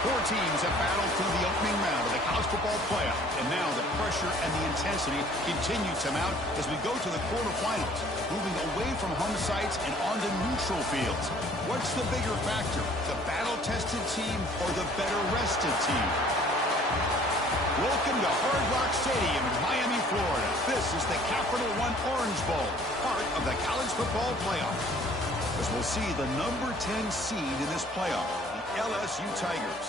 Four teams have battled through the opening round of the college football playoff, and now the pressure and the intensity continue to mount as we go to the quarterfinals, moving away from home sites and onto neutral fields. What's the bigger factor, the battle-tested team or the better-rested team? Welcome to Hard Rock Stadium in Miami, Florida. This is the Capital One Orange Bowl, part of the college football playoff. As we'll see the number 10 seed in this playoff, the LSU Tigers,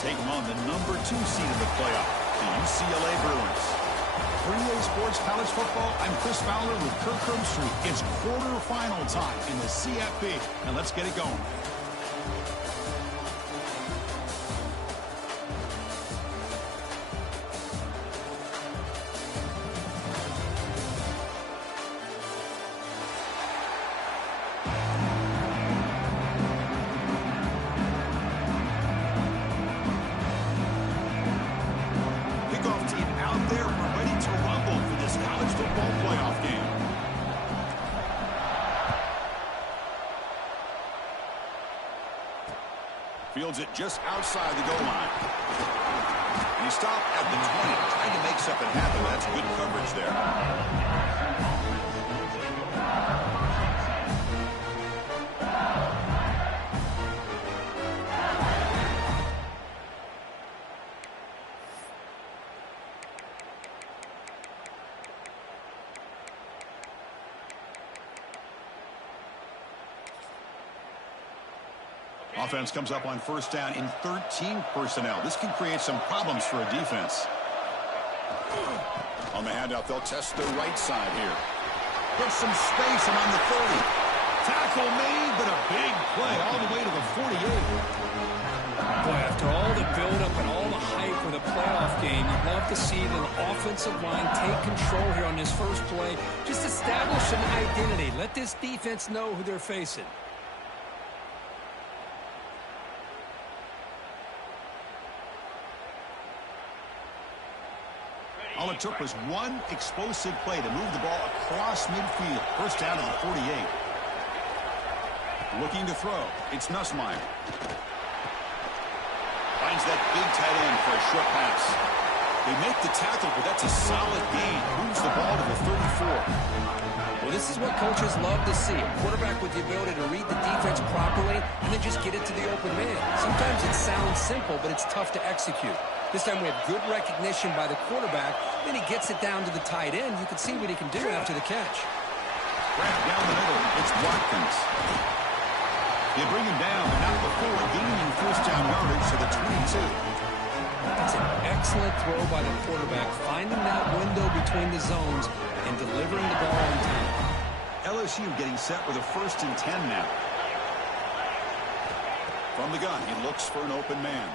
taking on the number 2 seed in the playoff, the UCLA Bruins. 3A Sports College Football, I'm Chris Fowler with Kirk Herbstreit. It's quarterfinal time in the CFP, and let's get it going. Fields it just outside the goal line. And he stopped at the 20, trying to make something happen. That's good coverage there. Offense comes up on first down in 13 personnel. This can create some problems for a defense. On the handout, they'll test the right side here. Get some space and on the 30. Tackle made, but a big play all the way to the 48. Boy, after all the build-up and all the hype for the playoff game, you'd love to see the offensive line take control here on this first play. Just establish an identity. Let this defense know who they're facing. All it took was one explosive play to move the ball across midfield. First down to the 48. Looking to throw. It's Nussmeier. Finds that big tight end for a short pass. They make the tackle, but that's a solid gain. Moves the ball to the 34. Well, this is what coaches love to see. A quarterback with the ability to read the defense properly and then just get it to the open man. Sometimes it sounds simple, but it's tough to execute. This time we have good recognition by the quarterback. Then he gets it down to the tight end. You can see what he can do after the catch. Right down the middle. It's Watkins. They bring him down, but not before gaining first down yardage to the 22. That's an excellent throw by the quarterback, finding that window between the zones and delivering the ball on time. LSU getting set with a 1st and 10 now. From the gun, he looks for an open man.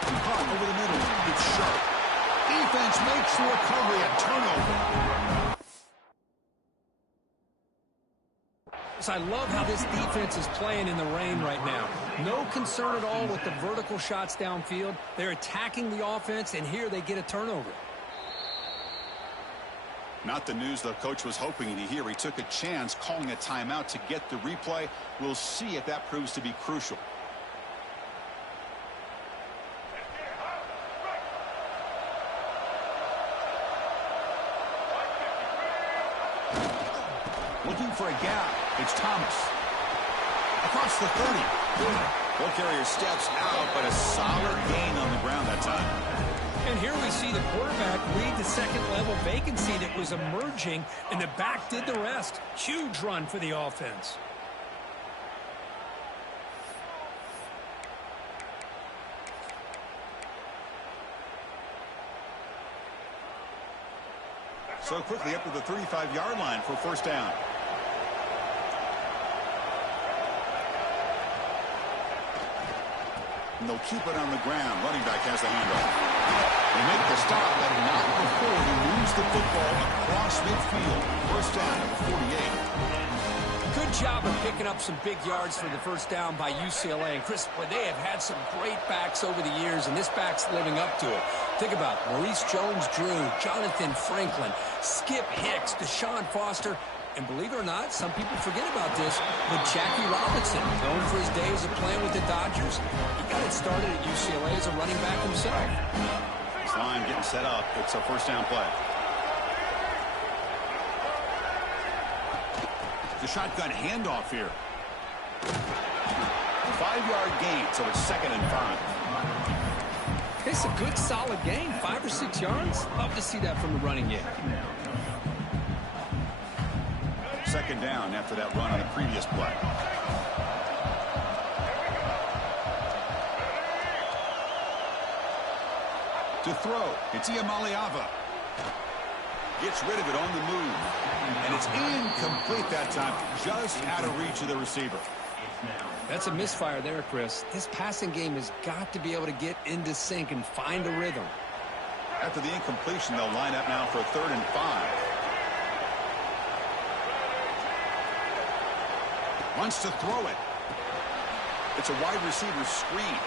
Caught over the middle. It's sharp. Defense makes the recovery, a turnover. I love how this defense is playing in the rain right now. No concern at all with the vertical shots downfield. They're attacking the offense, and here they get a turnover. Not the news the coach was hoping to hear. He took a chance calling a timeout to get the replay. We'll see if that proves to be crucial. Looking for a gap. It's Thomas. Across the 30. Ball carrier steps out, but a solid gain on the ground that time. And here we see the quarterback read the second-level vacancy that was emerging, and the back did the rest. Huge run for the offense. So quickly up to the 35-yard line for first down. And they'll keep it on the ground. Running back has the handoff. They make the stop, but not before he moves the football across midfield. First down at the 48. Good job of picking up some big yards for the first down by UCLA. And Chris, boy, they have had some great backs over the years, and this back's living up to it. Think about Maurice Jones-Drew, Jonathan Franklin, Skip Hicks, Deshaun Foster, And believe it or not, some people forget about this, but Jackie Robinson, known for his days of playing with the Dodgers, he got it started at UCLA as a running back himself. This line getting set up. It's a first down play. The shotgun handoff here. 5-yard gain, so it's 2nd and 5. It's a good, solid gain, 5 or 6 yards. Love to see that from the running game. 2nd down after that run on the previous play. To throw, it's Ncaa. Gets rid of it on the move. And it's incomplete that time, just out of reach of the receiver. That's a misfire there, Chris. This passing game has got to be able to get into sync and find a rhythm. After the incompletion, they'll line up now for 3rd and 5. Wants to throw it. It's a wide receiver screen.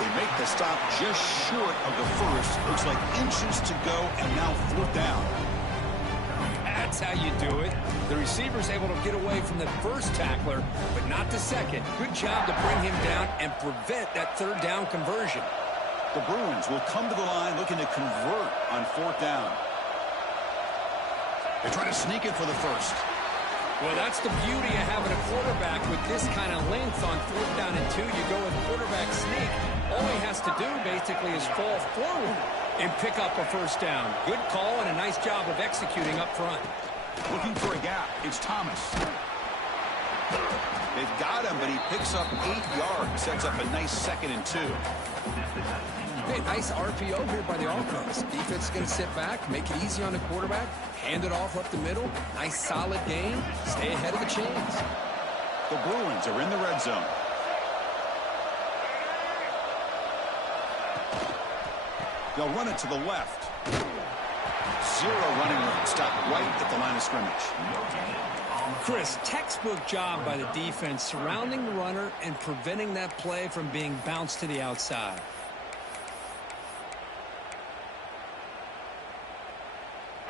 They make the stop just short of the first. Looks like inches to go, and now 4th down. That's how you do it. The receiver's able to get away from the first tackler, but not the second. Good job to bring him down and prevent that 3rd down conversion. The Bruins will come to the line looking to convert on 4th down. They try to sneak it for the first. Well, that's the beauty of having a quarterback with this kind of length on 4th down and 2. You go with quarterback sneak. All he has to do basically is fall forward and pick up a first down. Good call and a nice job of executing up front. Looking for a gap. It's Thomas. They've got him, but he picks up 8 yards. Sets up a nice 2nd and 2. Hey, nice RPO here by the offense. Defense is going to sit back, make it easy on the quarterback, hand it off up the middle. Nice solid gain. Stay ahead of the chains. The Bruins are in the red zone. They'll run it to the left. 0 running room. Stop right at the line of scrimmage. Chris, textbook job by the defense surrounding the runner and preventing that play from being bounced to the outside.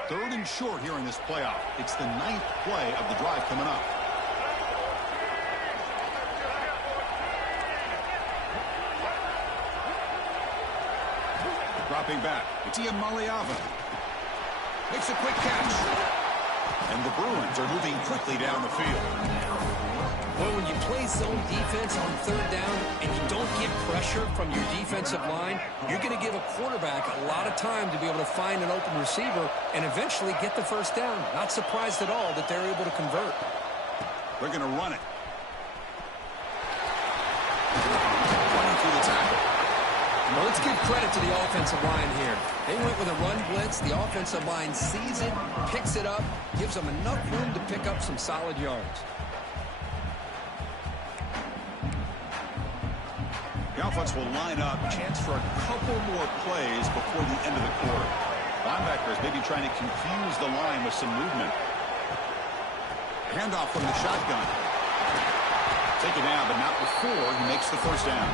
Third and short here in this playoff. It's the 9th play of the drive coming up. Dropping back. It's Ncaa. Makes a quick catch. And the Bruins are moving quickly down the field. Well, when you play zone defense on 3rd down and you don't get pressure from your defensive line, you're going to give a quarterback a lot of time to be able to find an open receiver and eventually get the first down. Not surprised at all that they're able to convert. They're going to run it. Running through the tackle. Well, let's give credit to the offensive line here. They went with a run blitz. The offensive line sees it, picks it up, gives them enough room to pick up some solid yards. The offense will line up. Chance for a couple more plays before the end of the quarter. Linebackers maybe trying to confuse the line with some movement. Handoff from the shotgun. Take it down, but not before he makes the first down.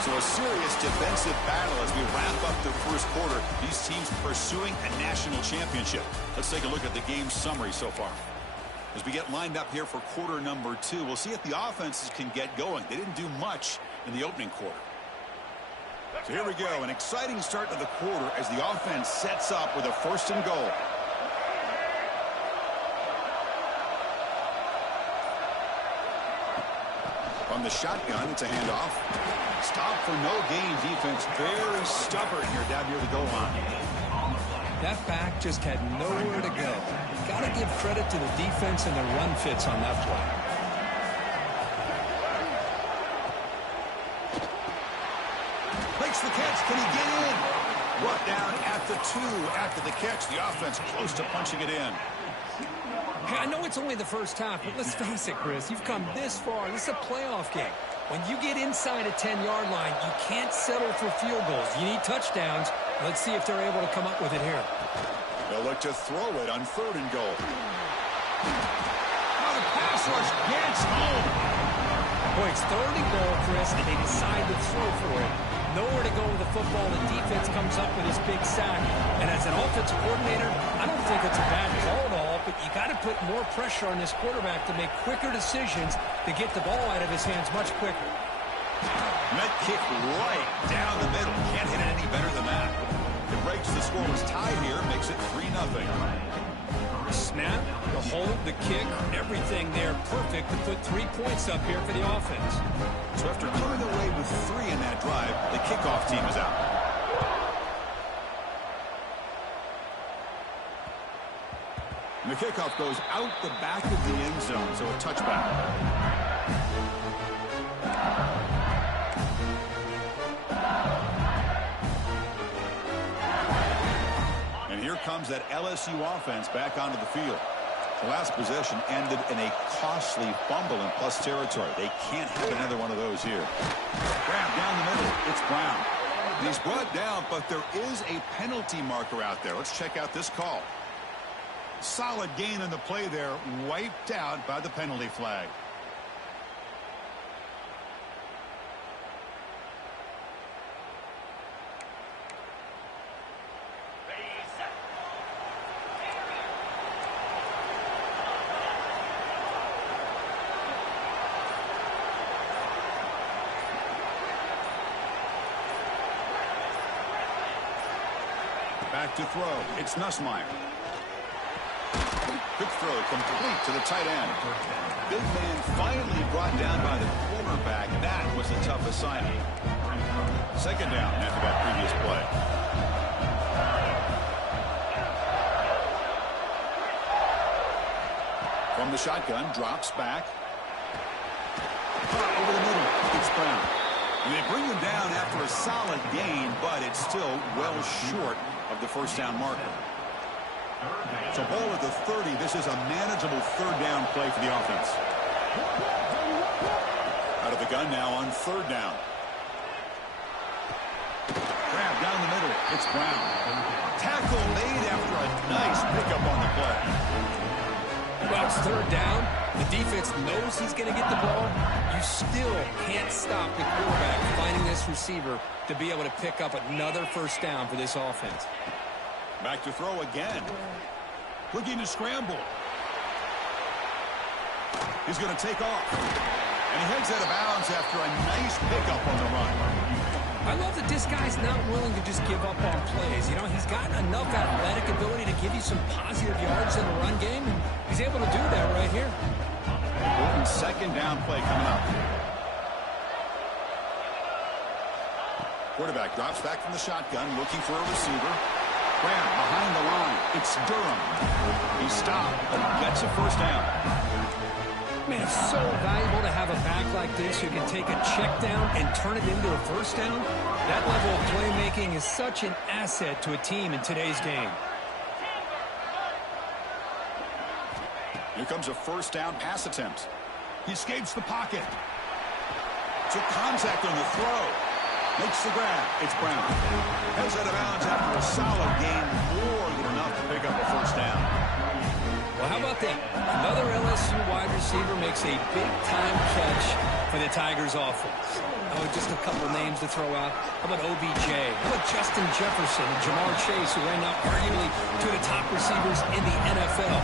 So a serious defensive battle as we wrap up the first quarter. These teams pursuing a national championship. Let's take a look at the game summary so far. As we get lined up here for quarter number 2, we'll see if the offenses can get going. They didn't do much in the opening quarter. So here we go, an exciting start to the quarter as the offense sets up with a 1st and goal. From the shotgun, it's a handoff. Stop for no gain defense. Very stubborn here down near the goal line. That back just had nowhere to go. Got to give credit to the defense and their run fits on that play. Makes the catch. Can he get in? Brought down at the 2 after the catch. The offense close to punching it in. Hey, I know it's only the first half, but let's face it, Chris. You've come this far. This is a playoff game. When you get inside a 10-yard line, you can't settle for field goals. You need touchdowns. Let's see if they're able to come up with it here. They'll look to throw it on 3rd and goal. Oh, the pass rush gets home. Boy, it's 3rd and goal, Chris, and they decide to throw for it. nowhere to go with the football. The defense comes up with this big sack. And as an offensive coordinator, I don't think it's a bad call at all, but you got to put more pressure on this quarterback to make quicker decisions to get the ball out of his hands much quicker. That kick right down the middle. Can't hit it any better than that. It breaks the scoreless tie here, makes it 3-0. Snap, the hold, the kick, everything there perfect to put 3 points up here for the offense. So after coming away with 3 in that drive, the kickoff team is out. And the kickoff goes out the back of the end zone, so a touchback. Here comes that LSU offense back onto the field. The last possession ended in a costly fumble in plus territory. They can't have another one of those here. Grab down the middle. It's Brown. And he's brought down, but there is a penalty marker out there. Let's check out this call. Solid gain on the play there, wiped out by the penalty flag. Back to throw. It's Nussmeier. Quick throw complete to the tight end. Big man finally brought down by the quarterback. That was a tough assignment. Second down after that previous play. From the shotgun, drops back. Caught over the middle. It's Brown. And they bring him down after a solid gain, but it's still well short of the first down marker. So ball at the 30. This is a manageable third down play for the offense. Out of the gun now on third down. Grab down the middle. It's Brown. Tackle made after a nice pickup on the play. Well, it's third down. The defense knows he's going to get the ball. You still can't stop the quarterback finding this receiver to be able to pick up another first down for this offense. Back to throw again. Looking to scramble. He's going to take off. And he heads out of bounds after a nice pickup on the run. I love that this guy's not willing to just give up on plays. You know, he's got enough athletic ability to give you some positive yards in the run game, and he's able to do that right here. Important second down play coming up. Quarterback drops back from the shotgun, looking for a receiver. Graham behind the line. It's Durham. He stopped, but he gets a first down. Man, it's so valuable to have a back like this who can take a check down and turn it into a first down. That level of playmaking is such an asset to a team in today's game. Here comes a first down pass attempt. He escapes the pocket. Took contact on the throw. Makes the grab. It's Brown. Heads out of bounds after a solid gain, more than enough to pick up a first down. Well, how about that? Another LSU wide receiver makes a big-time catch for the Tigers offense. Oh, just a couple of names to throw out. How about OBJ? How about Justin Jefferson and Jamar Chase, who right now arguably two of the top receivers in the NFL,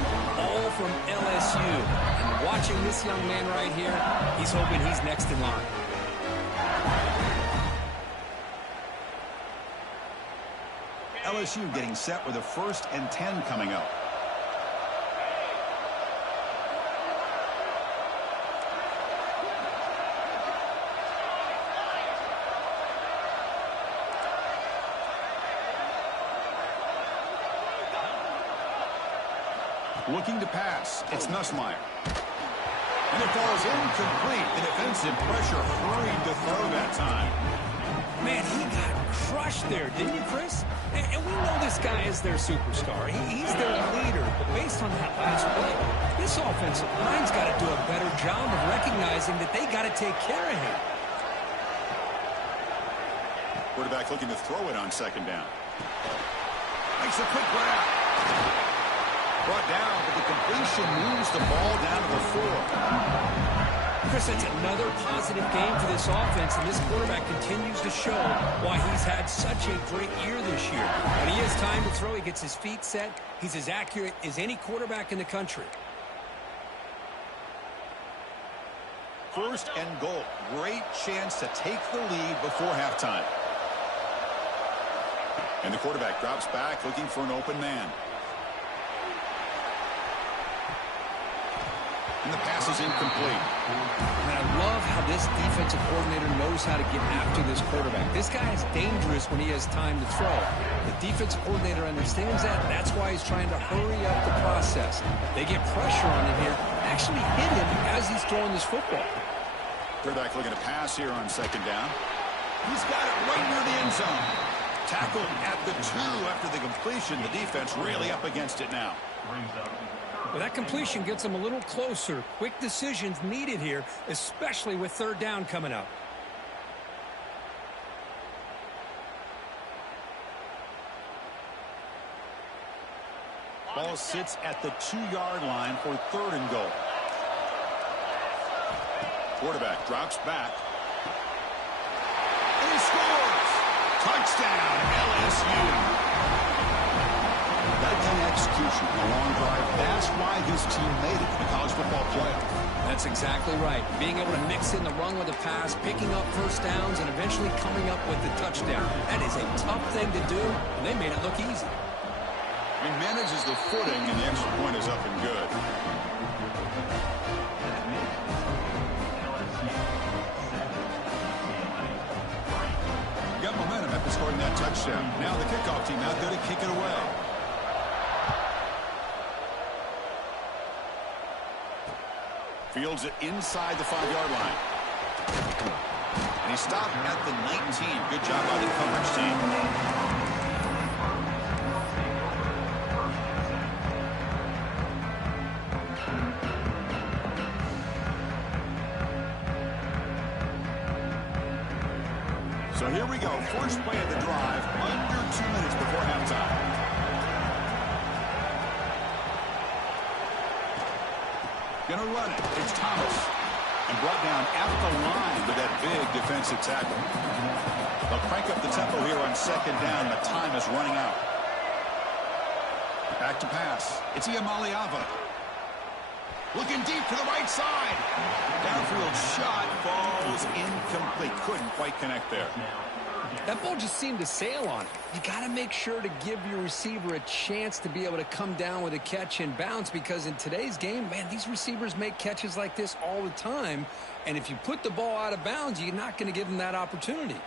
all from LSU. And watching this young man right here, he's hoping he's next in line. LSU getting set with a 1st and 10 coming up. Looking to pass. It's Nussmeier. And it falls incomplete. The defensive pressure hurried to throw that time. Man, he got crushed there, didn't you, Chris? And we know this guy is their superstar. He's their leader. But based on that last play, this offensive line's got to do a better job of recognizing that they got to take care of him. Quarterback looking to throw it on second down. Makes a quick grab. Brought down, but the completion moves the ball down to the 4. Chris, that's another positive game for this offense, and this quarterback continues to show why he's had such a great year this year. When he has time to throw, he gets his feet set. He's as accurate as any quarterback in the country. First and goal. Great chance to take the lead before halftime. And the quarterback drops back looking for an open man. And the pass is incomplete. And I love how this defensive coordinator knows how to get after this quarterback. This guy is dangerous when he has time to throw. The defensive coordinator understands that. That's why he's trying to hurry up the process. They get pressure on him here. Actually hit him as he's throwing this football. Quarterback looking to pass here on second down. He's got it right near the end zone. Tackled at the 2 after the completion. The defense really up against it now. Well, that completion gets them a little closer. Quick decisions needed here, especially with third down coming up. Ball sits at the 2-yard line for third and goal. Quarterback drops back. And he scores! Touchdown, LSU! That kind of execution, a long drive, that's why his team made it to the college football playoff. That's exactly right. Being able to mix in the run with the pass, picking up first downs, and eventually coming up with the touchdown. That is a tough thing to do, and they made it look easy. He manages the footing, and the extra point is up and good. Got momentum after scoring that touchdown. Now the kickoff team out there to kick it away. Fields it inside the 5-yard line. And he stopped at the 19. Good job by the coverage team. So here we go. First play of the drive. Under 2 minutes before halftime. Gonna run it. It's Thomas. And brought down at the line with that big defensive tackle. They'll crank up the tempo here on second down. The time is running out. Back to pass. It's Ncaa. Looking deep to the right side. Downfield shot falls incomplete. Couldn't quite connect there. That ball just seemed to sail on it. You got to make sure to give your receiver a chance to be able to come down with a catch and bounce, because in today's game, man, these receivers make catches like this all the time. And if you put the ball out of bounds, you're not going to give them that opportunity.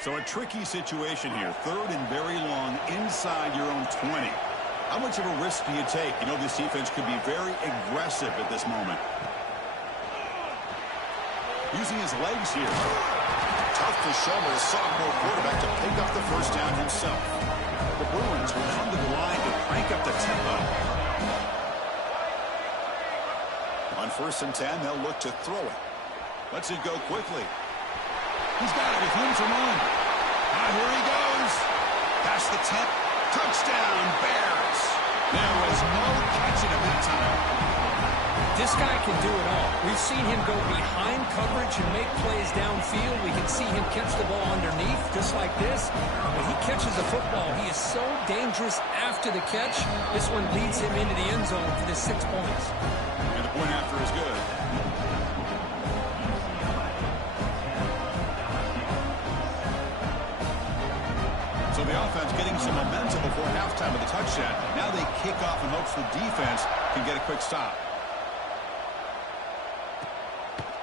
So a tricky situation here. Third and very long inside your own 20. How much of a risk do you take? You know, this defense could be very aggressive at this moment. Using his legs here. Tough to show a sophomore quarterback to pick up the first down himself. The Bruins will come to the line to crank up the tempo. On 1st and 10, they'll look to throw it. Lets it go quickly. He's got it with room to run. Now here he goes. Past the 10. Touchdown, Bears. There was no catching him that time. This guy can do it all. We've seen him go behind coverage and make plays downfield. We can see him catch the ball underneath, just like this. When he catches a football, he is so dangerous after the catch. This one leads him into the end zone for the 6 points. And the point after is good. So the offense getting some momentum before halftime with the touchdown. Now they kick off in hopes the defense can get a quick stop.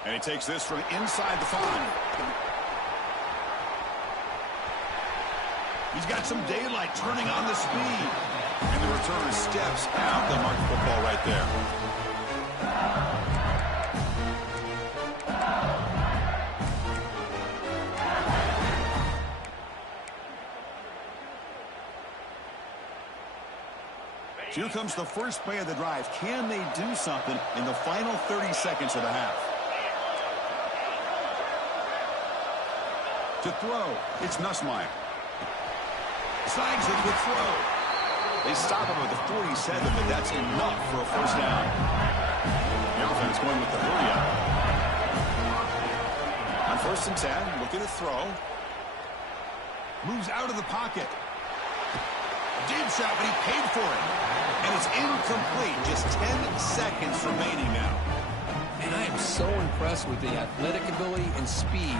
And he takes this from inside the 5. He's got some daylight turning on the speed. And the returner steps out. They'll mark the football right there. Here comes the first play of the drive. Can they do something in the final 30 seconds of the half? To throw, it's Nussmeier. Signs a good throw. They stop him at the 47, but that's enough for a first down. defense going with the hurry up. On 1st and 10, looking to throw. Moves out of the pocket. Deep shot, but he paid for it. And it's incomplete. Just 10 seconds remaining now. And I am so impressed with the athletic ability and speed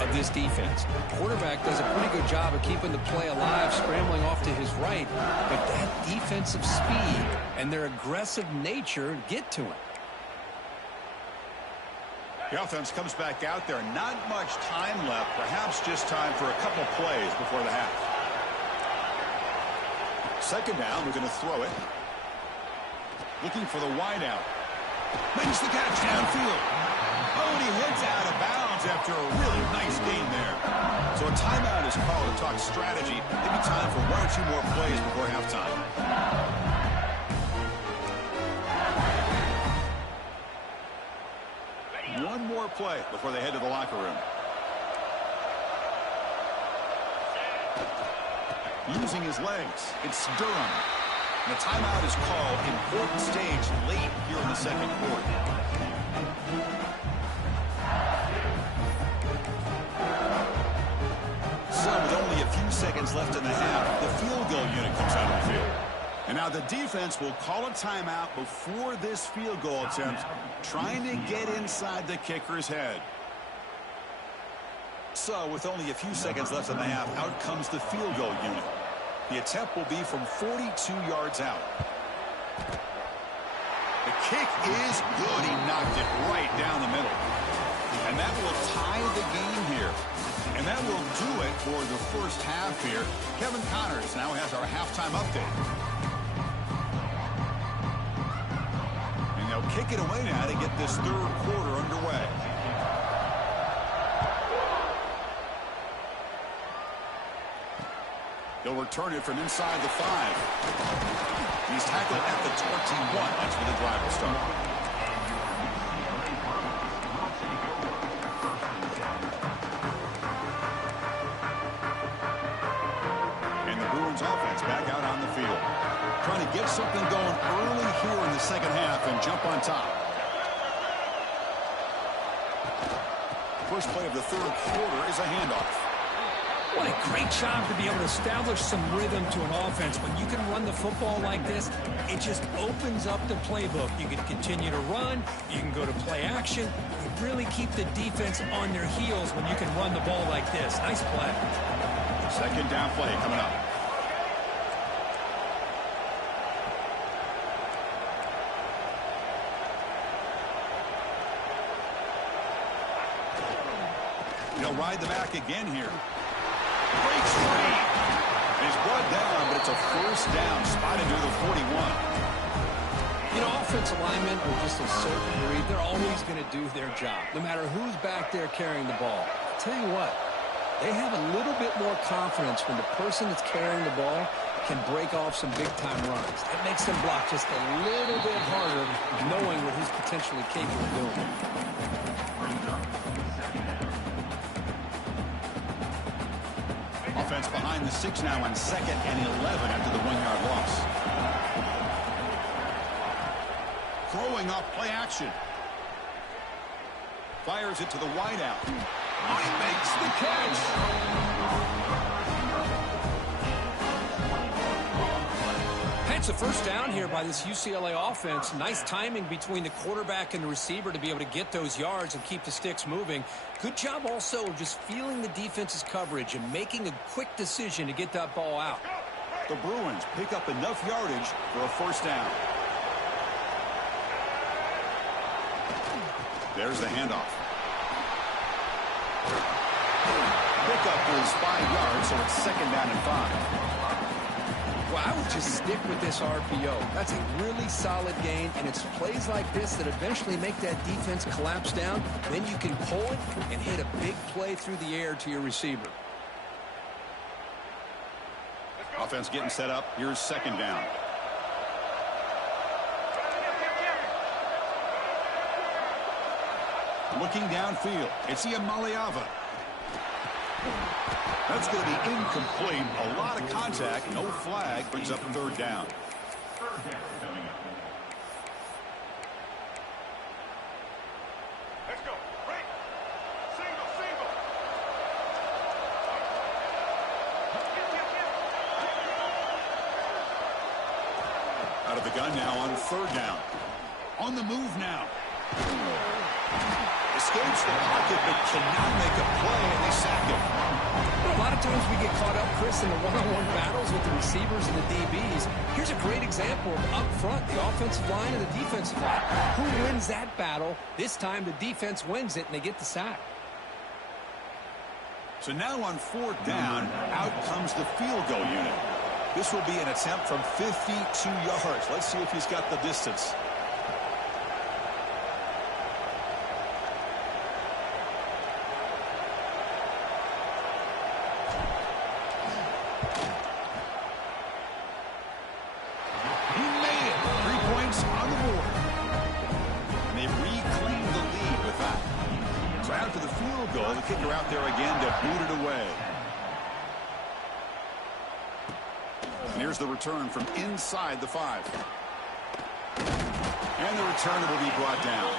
of this defense. Quarterback does a pretty good job of keeping the play alive, scrambling off to his right. But that defensive speed and their aggressive nature get to him. The offense comes back out there. Not much time left. Perhaps just time for a couple plays before the half. 2nd down, we're going to throw it. Looking for the wide out. Makes the catch downfield. Oh, and he heads out of bounds after a really nice gain there. So a timeout is called to talk strategy. Maybe time for 1 or 2 more plays before halftime. One more play before they head to the locker room. Using his legs, it's Durham. And the timeout is called. Important stage late here in the 2nd quarter. So with only a few seconds left in the half, the field goal unit comes out of the field. And now the defense will call a timeout before this field goal attempt, trying to get inside the kicker's head. So with only a few seconds left in the half, out comes the field goal unit. The attempt will be from 42 yards out. The kick is good. He knocked it right down the middle. And that will tie the game here. And that will do it for the first half here. Kevin Connors now has our halftime update. And they'll kick it away now to get this 3rd quarter underway. He'll return it from inside the 5. He's tackled at the 21. That's where the drive will start. And the Bruins offense back out on the field. Trying to get something going early here in the 2nd half and jump on top. First play of the 3rd quarter is a handoff. What a great job to be able to establish some rhythm to an offense. When you can run the football like this, it just opens up the playbook. You can continue to run. You can go to play action. You really keep the defense on their heels when you can run the ball like this. Nice play. 2nd down play coming up. He'll ride the back again here. Breaks free. He's brought down, but it's a 1st down, spotted near the 41. You know, offensive linemen are just a certain breed. They're always going to do their job, no matter who's back there carrying the ball. I'll tell you what, they have a little bit more confidence when the person that's carrying the ball can break off some big-time runs. It makes them block just a little bit harder, knowing what he's potentially capable of doing. Offense behind the 6 now on 2nd and 11 after the 1-yard loss. Throwing off play action. Fires it to the wideout. Oh, he makes the catch. It's a 1st down here by this UCLA offense. Nice timing between the quarterback and the receiver to be able to get those yards and keep the sticks moving. Good job also of just feeling the defense's coverage and making a quick decision to get that ball out. The Bruins pick up enough yardage for a 1st down. There's the handoff. Pickup is 5 yards, so it's 2nd down and 5. Well, I would just stick with this RPO. That's a really solid gain, and it's plays like this that eventually make that defense collapse down. Then you can pull it and hit a big play through the air to your receiver. Offense getting set up. Here's 2nd down. Looking downfield. It's Iamaleava. That's going to be incomplete. A lot of contact. No flag. Brings up 3rd down. of the gun now on 3rd down. On the move now. Escapes the pocket, but cannot make a play, and they sack him. A lot of times we get caught up, Chris, in the one-on-one battles with the receivers and the DBs. Here's a great example of up front, the offensive line and the defensive line. Who wins that battle? This time the defense wins it, and they get the sack. So now on 4th down, out comes the field goal unit. This will be an attempt from 52 yards. Let's see if he's got the distance. He made it. 3 points on the board. And they reclaimed the lead with that. So after the field goal, the kicker out there again to boot it away. And here's the return from inside the 5. And the return will be brought down.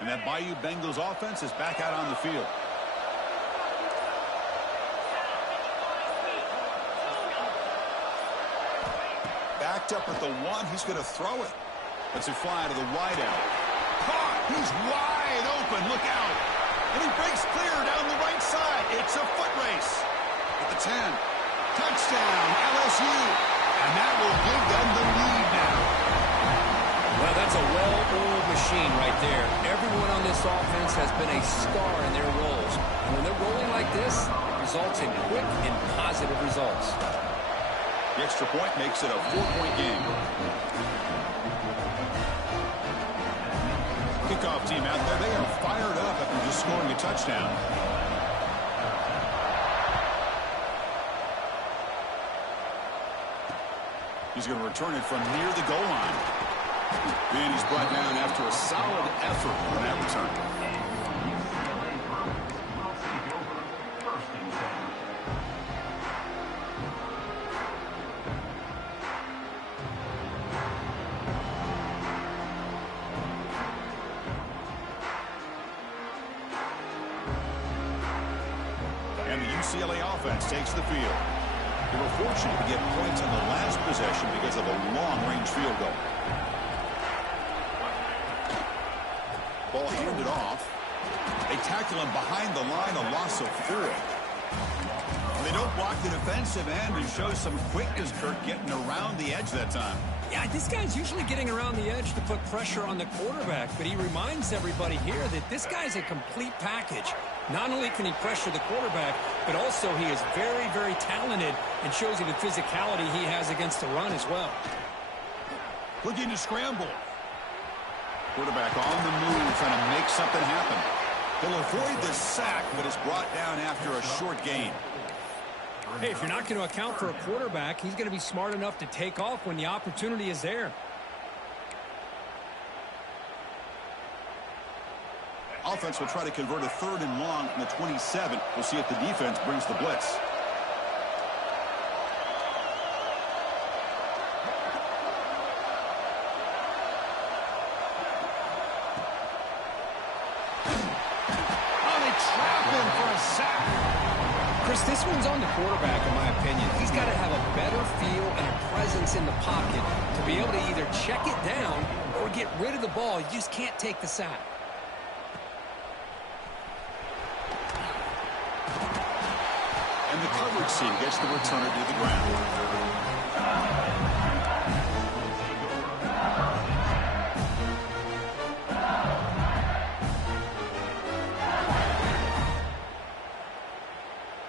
And that Bayou Bengals offense is back out on the field. Backed up at the 1. He's going to throw it. Let's it fly to the wide out. Caught. He's wide open. Look out. And he breaks clear down the right side. It's a foot race. At the 10. Touchdown, LSU. And that will give them the lead now. Well, that's a well-oiled machine right there. Everyone on this offense has been a star in their roles. And when they're rolling like this, it results in quick and positive results. The extra point makes it a 4-point game. Kickoff team out there, they are fired up after just scoring a touchdown. He's going to return it from near the goal line. And he's brought down after a solid effort on that return. And the UCLA offense takes the field. They were fortunate to get points on the last possession because of a long-range field goal. Ball handed off. They tackle him behind the line, a loss of 4. And they don't block the defensive end and show some quickness, Kirk, getting around the edge that time. Yeah, this guy's usually getting around the edge to put pressure on the quarterback, but he reminds everybody here that this guy's a complete package. Not only can he pressure the quarterback, but also he is very, very talented and shows you the physicality he has against the run as well. Looking to scramble. Quarterback on the move, trying to make something happen. He'll avoid the sack, but is brought down after a short gain. Hey, if you're not going to account for a quarterback, he's going to be smart enough to take off when the opportunity is there. Offense will try to convert a 3rd and long from the 27. We'll see if the defense brings the blitz. Chris, this one's on the quarterback, in my opinion. He's got to have a better feel and a presence in the pocket to be able to either check it down or get rid of the ball. You just can't take the sack. And the coverage team gets the returner to the ground.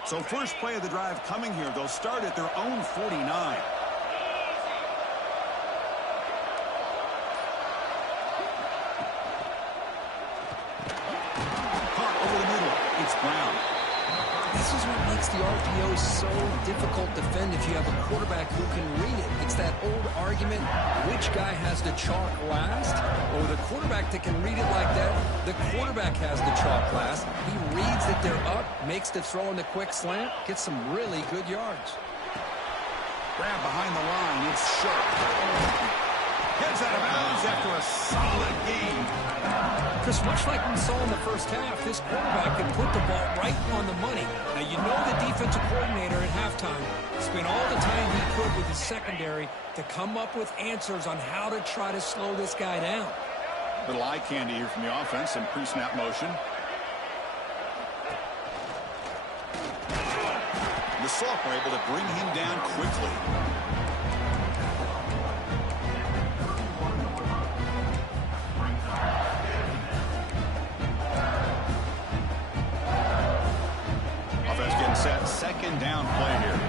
So first play of the drive coming here. They'll start at their own 49. Caught over the middle. It's Brown. This is what makes the RPO so difficult to defend if you have a quarterback who can read it. It's that old argument, which guy has the chalk last? Or the quarterback that can read it like that, the quarterback quarterback has the chalk class. He reads that they're up, makes the throw in the quick slant, gets some really good yards. Grab behind the line. It's sharp. Gets out of bounds after a solid gain. Chris, much like we saw in the first half, this quarterback can put the ball right on the money. Now, you know the defensive coordinator at halftime spent all the time he could with his secondary to come up with answers on how to try to slow this guy down. Little eye candy here from the offense in pre-snap motion. The sophomore able to bring him down quickly. Offense getting set. Second down play here.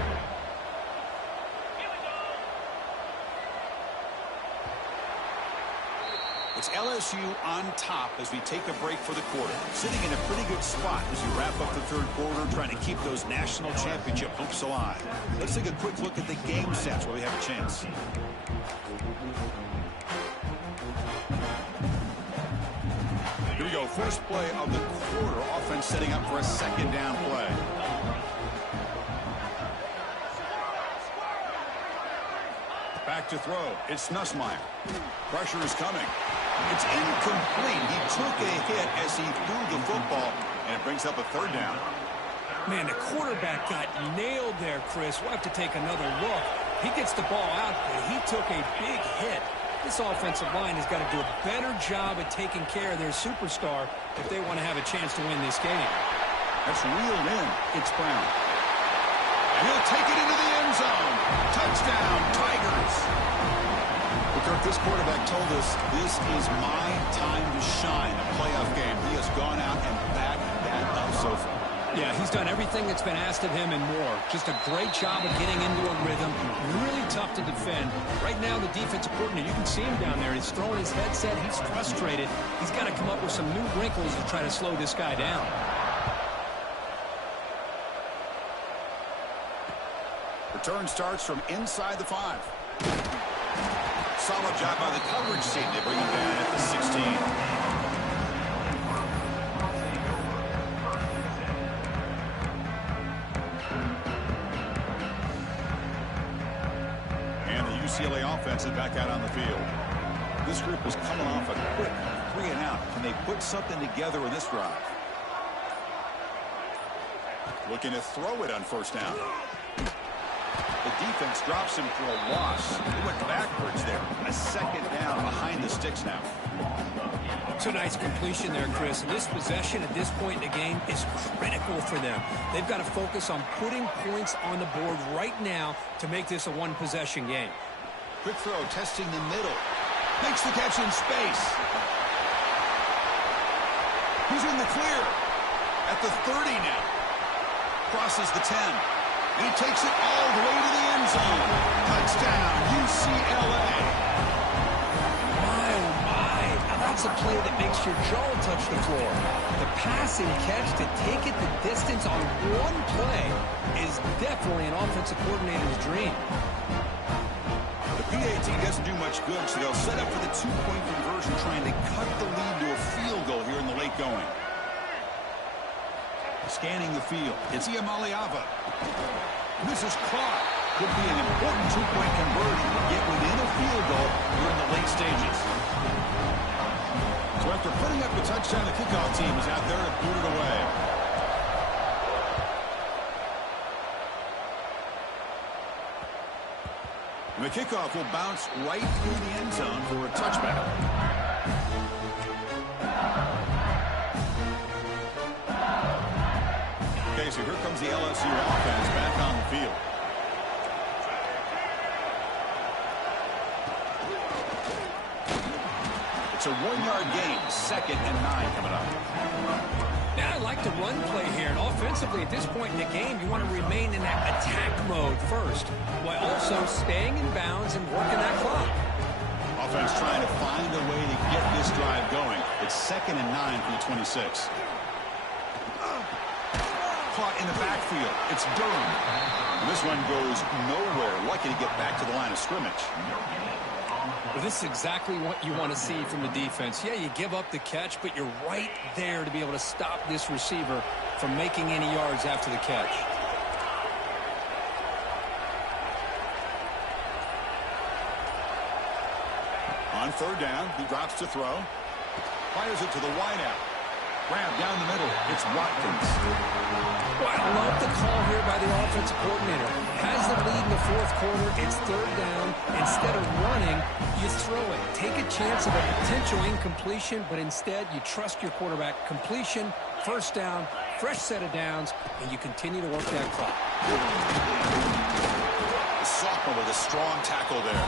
It's LSU on top as we take a break for the quarter. Sitting in a pretty good spot as we wrap up the third quarter, trying to keep those national championship hopes alive. Let's take a quick look at the game stats where we have a chance. Here we go. First play of the quarter. Offense setting up for a second down play. Back to throw. It's Nussmeier. Pressure is coming. It's incomplete. He took a hit as he threw the football, and it brings up a third down. Man, the quarterback got nailed there, Chris. We'll have to take another look. He gets the ball out, but he took a big hit. This offensive line has got to do a better job at taking care of their superstar if they want to have a chance to win this game. That's reeled in. It's Brown. And he'll take it into the end zone. Touchdown, Tigers. Kirk, this quarterback told us this is my time to shine, a playoff game. He has gone out and backed that up so far. Yeah, he's done everything that's been asked of him and more. Just a great job of getting into a rhythm. Really tough to defend. Right now, the defensive coordinator, you can see him down there. He's throwing his headset. He's frustrated. He's got to come up with some new wrinkles to try to slow this guy down. Return starts from inside the 5. Solid job by the coverage team. They bring him down at the 16. And the UCLA offense is back out on the field. This group was coming off a quick 3 and out. Can they put something together in this drive? Looking to throw it on first down. The defense drops him for a loss. He went backwards there. A second down behind the sticks now. It's a nice completion there, Chris. And this possession at this point in the game is critical for them. They've got to focus on putting points on the board right now to make this a one-possession game. Quick throw, testing the middle. Makes the catch in space. He's in the clear. At the 30 now. Crosses the 10. And he takes it all the way to the end zone. Touchdown, UCLA. My, oh my. Now that's a play that makes your jaw touch the floor. The pass and catch to take it the distance on one play is definitely an offensive coordinator's dream. The PAT doesn't do much good, so they'll set up for the two-point conversion, trying to cut the lead to a field goal here in the late going. Scanning the field. It's Iamaleava. This is caught. Could be an important two-point conversion to get within a field goal here in the late stages. So after putting up the touchdown, the kickoff team is out there to boot it away. And the kickoff will bounce right through the end zone for a touchback. Okay, so here comes the LSU offense back on the field. It's a 1-yard gain, 2nd and 9 coming up. Now, I like the run play here. And offensively, at this point in the game, you want to remain in that attack mode first, while also staying in bounds and working that clock. Offense trying to find a way to get this drive going. It's 2nd and 9 from the 26. Caught in the backfield. It's Durham. And this one goes nowhere. Lucky to get back to the line of scrimmage. Well, this is exactly what you want to see from the defense. Yeah, you give up the catch, but you're right there to be able to stop this receiver from making any yards after the catch. On third down, he drops to throw. Fires it to the wideout. Grab down the middle. It's Watkins. Well, I love the call here by the offensive coordinator. Has the lead in the fourth quarter. It's third down. Instead of running, you throw it. Take a chance of a potential incompletion, but instead you trust your quarterback. Completion, first down, fresh set of downs, and you continue to work that clock. The sophomore with a strong tackle there.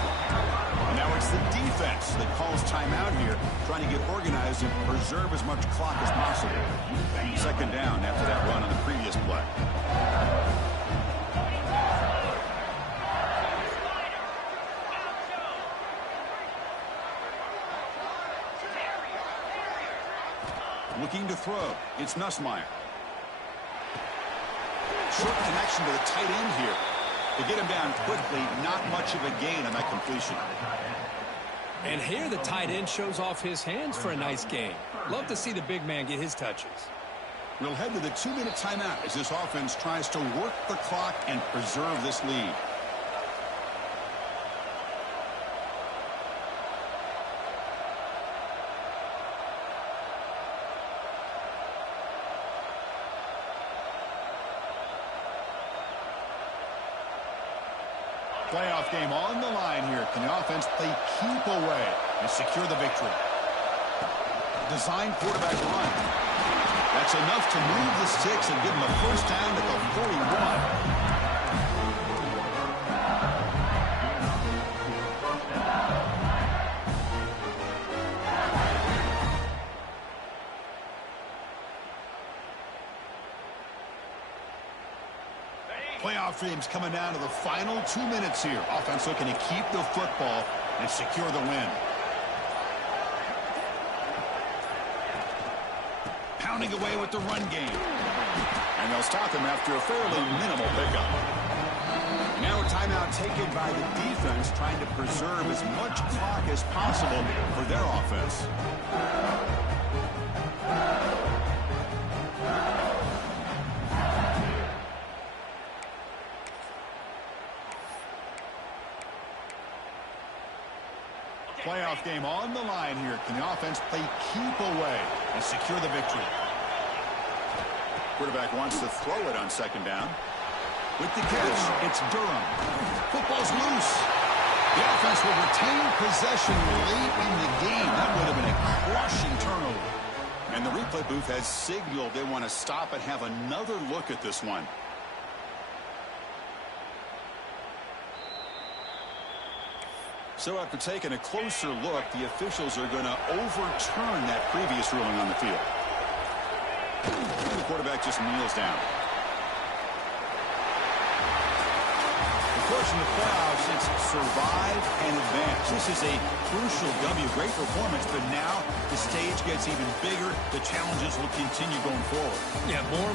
And now it's the defense that calls timeout here, trying to get organized and preserve as much clock as possible. Second down after that run on the previous play. Looking to throw. It's Nussmeier. Short connection to the tight end here. To get him down quickly, not much of a gain on that completion. And here the tight end shows off his hands for a nice gain. Love to see the big man get his touches. We'll head to the 2-minute timeout as this offense tries to work the clock and preserve this lead. Playoff game on the line here. Can the offense play keep away and secure the victory? Design quarterback run. That's enough to move the sticks and give them a first down at the 41. Playoff games coming down to the final 2 minutes here. Offense looking to keep the football and secure the win. Pounding away with the run game. And they'll stop him after a fairly minimal pickup. Now a timeout taken by the defense, trying to preserve as much clock as possible for their offense. Playoff game on the line here. Can the offense play keep away and secure the victory? Quarterback wants to throw it on second down. With the catch, it's Durham. Football's loose. The offense will retain possession late in the game. That would have been a crushing turnover. And the replay booth has signaled they want to stop and have another look at this one. So after taking a closer look, the officials are going to overturn that previous ruling on the field. The quarterback just kneels down. Of course, in the playoffs, it's survive and advance. This is a crucial W. Great performance, but now the stage gets even bigger. The challenges will continue going forward. Yeah, more